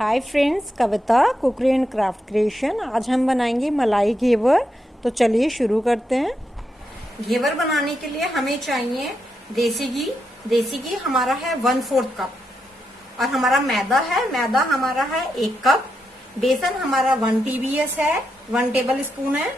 Hi friends, Kavita cookery and craft creation. आज हम बनाएंगे मलाई घेवर। तो चलिए शुरू करते हैं। घेवर बनाने के लिए हमें चाहिए देसी घी। देसी घी हमारा है 1/4 कप और हमारा मैदा हमारा है 1 कप। बेसन हमारा 1 TBS है, 1 टेबल स्पून है।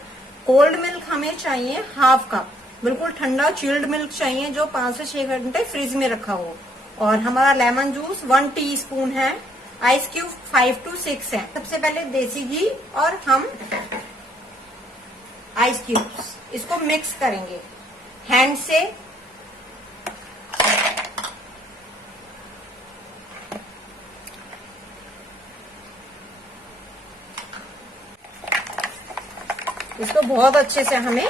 कोल्ड मिल्क हमें चाहिए ½ कप। बिल्कुल ठंडा चिल्ड मिल्क चाहिए जो 5 से 6 घंटे फ्रिज में रखा हो। और हमारा लेमन जूस 1 टीस्पून है। आइस क्यूब 5 to 6 है। सबसे पहले देसी घी और हम आइस क्यूब्स इसको मिक्स करेंगे हैंड से। इसको बहुत अच्छे से हमें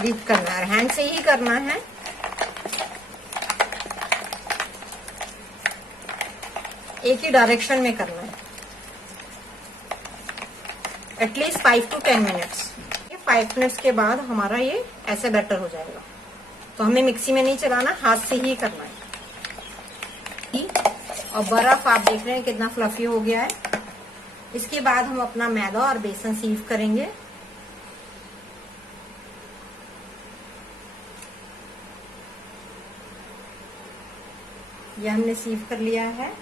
बीट करना है, हैंड से ही करना है। एक ही डायरेक्शन में करना है, एटलीस्ट 5 to 10 मिनट्स। 5 मिनट्स के बाद हमारा ये ऐसे बैटर हो जाएगा। तो हमें मिक्सी में नहीं चलाना, हाथ से ही करना है। और बर्फ आप देख रहे हैं कितना फ्लफी हो गया है। इसके बाद हम अपना मैदा और बेसन सीव करेंगे। ये हमने सीव कर लिया है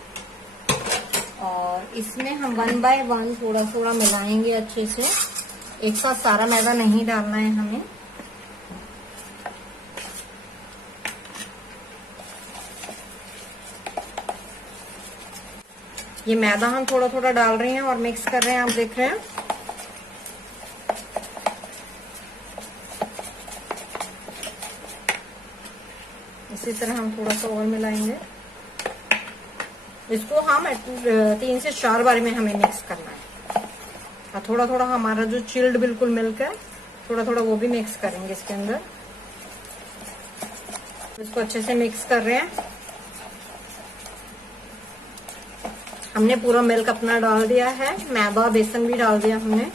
और इसमें हम 1 by 1 थोड़ा थोड़ा मिलाएंगे अच्छे से। एक साथ सारा मैदा नहीं डालना है हमें। ये मैदा हम थोड़ा थोड़ा डाल रहे हैं और मिक्स कर रहे हैं, आप देख रहे हैं। इसी तरह हम थोड़ा सा और मिलाएंगे। इसको हम 3 से 4 बार में हमें मिक्स करना है। और थोड़ा थोड़ा हमारा जो चिल्ड बिल्कुल मिल्क है, थोड़ा थोड़ा वो भी मिक्स करेंगे इसके अंदर। इसको अच्छे से मिक्स कर रहे हैं। हमने पूरा मिल्क अपना डाल दिया है, मैदा बेसन भी डाल दिया हमने।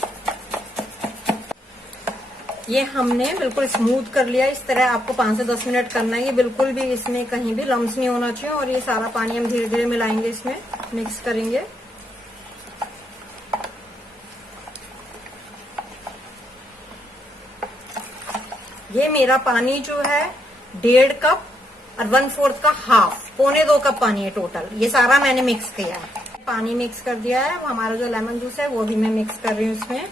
ये हमने बिल्कुल स्मूथ कर लिया। इस तरह आपको 5 से 10 मिनट करना है। ये बिल्कुल भी इसमें कहीं भी लम्स नहीं होना चाहिए। और ये सारा पानी हम धीरे धीरे मिलाएंगे, इसमें मिक्स करेंगे। ये मेरा पानी जो है 1.5 कप और 1/4 का हाफ, 1.25 कप पानी है टोटल। ये सारा मैंने मिक्स किया है। पानी मिक्स कर दिया है। हमारा जो लेमन जूस है वो भी मैं मिक्स कर रही हूँ इसमें।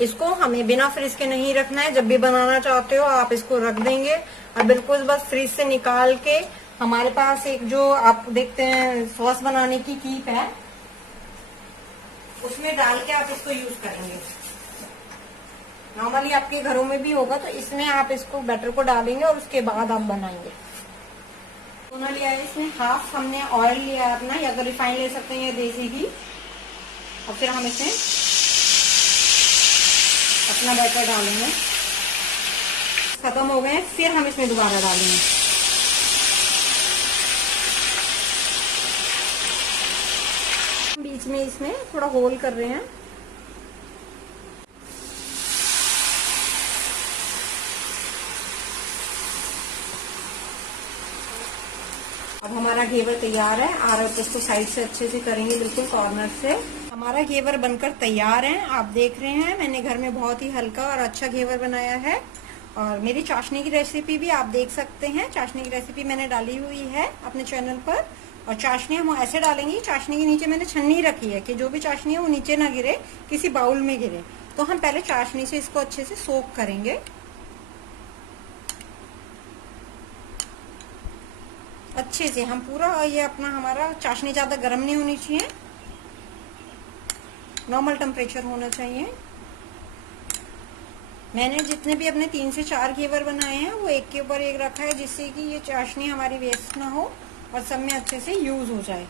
इसको हमें बिना फ्रिज के नहीं रखना है। जब भी बनाना चाहते हो आप इसको रख देंगे और बिल्कुल बस फ्रिज से निकाल के हमारे पास एक जो आप देखते हैं सॉस बनाने की कीप है, उसमें डाल के आप इसको यूज करेंगे। नॉर्मली आपके घरों में भी होगा, तो इसमें आप इसको बैटर को डालेंगे और उसके बाद आप बनाएंगे। दोनों लिया है इसमें, हाफ हमने ऑयल लिया है अपना, या तो रिफाइन ले सकते हैं या देसी घी। और फिर हम इसमें अपना बैटर डालेंगे। खत्म हो गए, फिर हम इसमें दोबारा डालेंगे। बीच में इसमें थोड़ा होल कर रहे हैं। अब हमारा घेवर तैयार है। और इसको साइड से अच्छे से करेंगे, बिल्कुल कॉर्नर से। हमारा घेवर बनकर तैयार है, आप देख रहे हैं। मैंने घर में बहुत ही हल्का और अच्छा घेवर बनाया है। और मेरी चाशनी की रेसिपी भी आप देख सकते हैं। चाशनी की रेसिपी मैंने डाली हुई है अपने चैनल पर। और चाशनी हम ऐसे डालेंगे, चाशनी के नीचे मैंने छन्नी रखी है कि जो भी चाशनी है वो नीचे ना गिरे, किसी बाउल में गिरे। तो हम पहले चाशनी से इसको अच्छे से सोक करेंगे। अच्छे से हम पूरा, ये अपना हमारा चाशनी ज्यादा गर्म नहीं होनी चाहिए, नॉर्मल टेम्परेचर होना चाहिए। मैंने जितने भी अपने 3 से 4 घेवर बनाए हैं वो एक के ऊपर एक रखा है, जिससे कि ये चाशनी हमारी वेस्ट ना हो और सब में अच्छे से यूज हो जाए।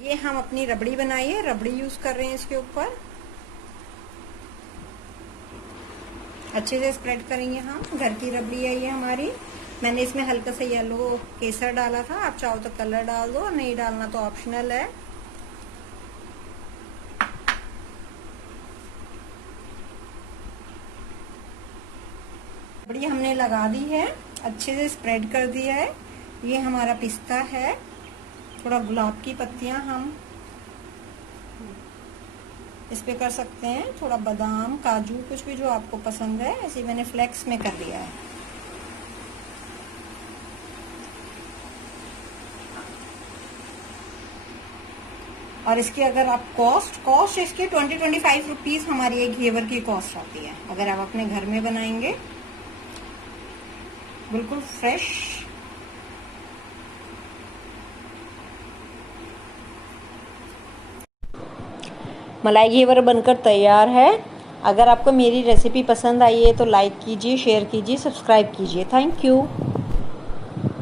ये हम अपनी रबड़ी बनाई है, रबड़ी यूज कर रहे हैं इसके ऊपर। अच्छे से स्प्रेड करेंगे हम। घर की रबड़ी है ये हमारी। मैंने इसमें हल्का सा येलो केसर डाला था, आप चाहो तो कलर डाल दो, नहीं डालना तो ऑप्शनल है। रबड़ी हमने लगा दी है, अच्छे से स्प्रेड कर दिया है। ये हमारा पिस्ता है, थोड़ा गुलाब की पत्तियां हम इस पे कर सकते हैं, थोड़ा बादाम काजू कुछ भी जो आपको पसंद है, ऐसे मैंने फ्लेक्स में कर दिया है। और इसकी अगर आप कॉस्ट इसके 20-25 रुपीज हमारी एक घेवर की कॉस्ट आती है। अगर आप अपने घर में बनाएंगे बिल्कुल फ्रेश। मलाई घेवर बनकर तैयार है। अगर आपको मेरी रेसिपी पसंद आई है तो लाइक कीजिए, शेयर कीजिए, सब्सक्राइब कीजिए। Thank you.